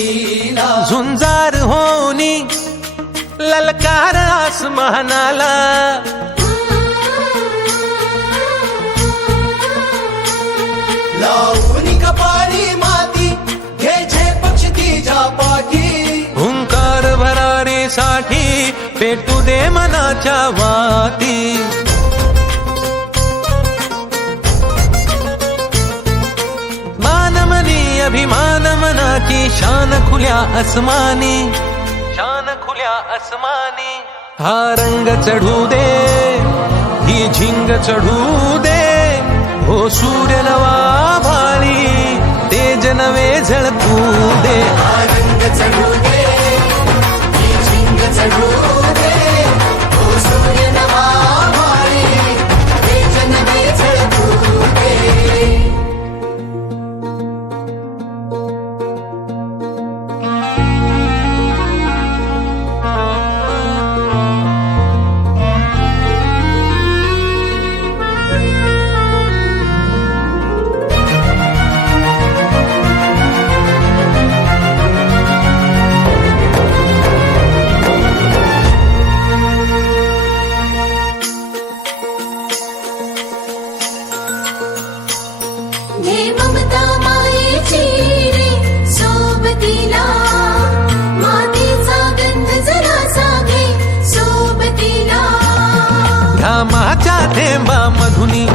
लीला झुंजार होनी ललकार आसमानाला लावून कपाळी माती घ्यायचे पक्ष तिच्या पाठी हुंकार भरारीसाठी पेटू दे मनाच्या वाती मानमनी अभिमान मनाची शान खुल्या आसमानी शान खुल्या आसमानी हा रंग चढू दे ही झिंग चढू दे हो सूर्य नवा भाळी तेज नवे झळकू दे रंग चढू दे ही झिंग चढू दे ओ सूर्य नवा भाळी तेज नवे झळकू दे घे ममता मायेची रे सोबतीला मातीचा गंध जरासा घे सोबतीला घामाच्या थेंबा मधुनी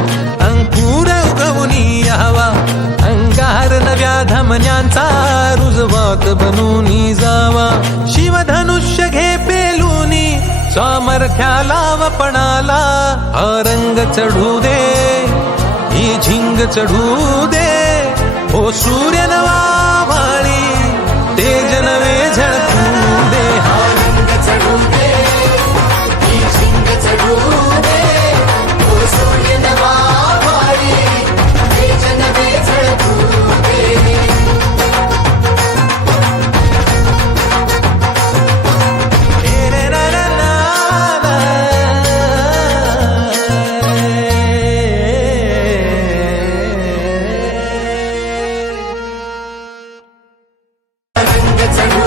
अंकुर उगवूनी यावा अंगार नव्या धमन्यांचा रुजवात बनूनी जावा शिवधनुष्य घे पेलूनी सामर्थ्याला वपणाला हा रंग चढू दे ही झिंग चढू दे ओ सूर्य नवा भाळी तेज नवे झळकू दे रंग चढू दे ही झिंग चढू दे ओ सूर्य नवा भाळी तेज नवे झळकू दे रंग चढू